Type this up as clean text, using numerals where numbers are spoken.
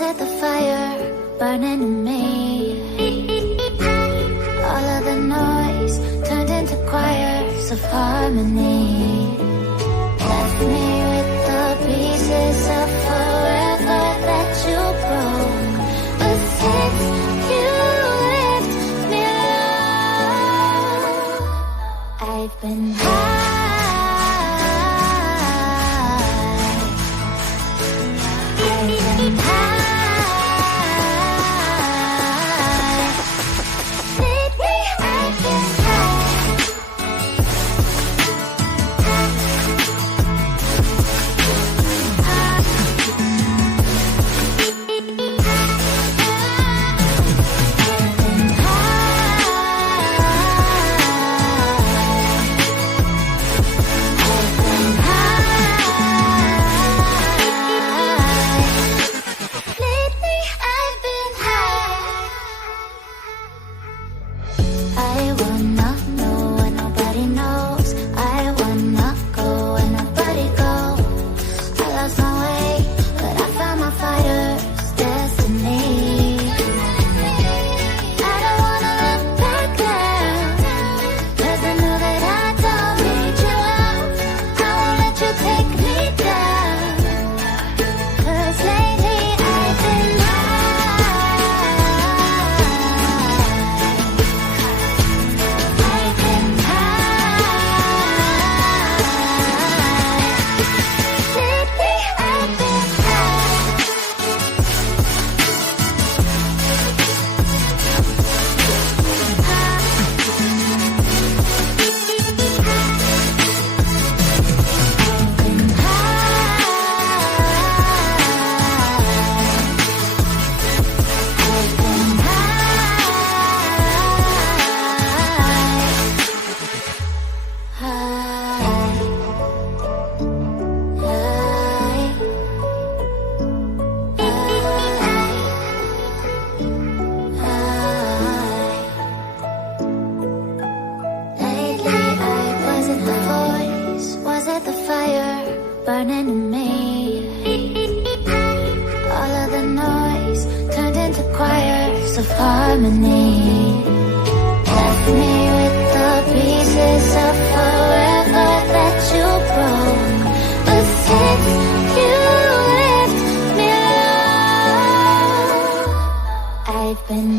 Was it the fire burning in me? All of the noise turned into choirs of harmony. Left me with the pieces of forever that you broke. But since you left me alone, I've been high. Burning in me. All of the noise turned into choirs of harmony. Left me with the pieces of forever that you broke. But since you left me alone, I've been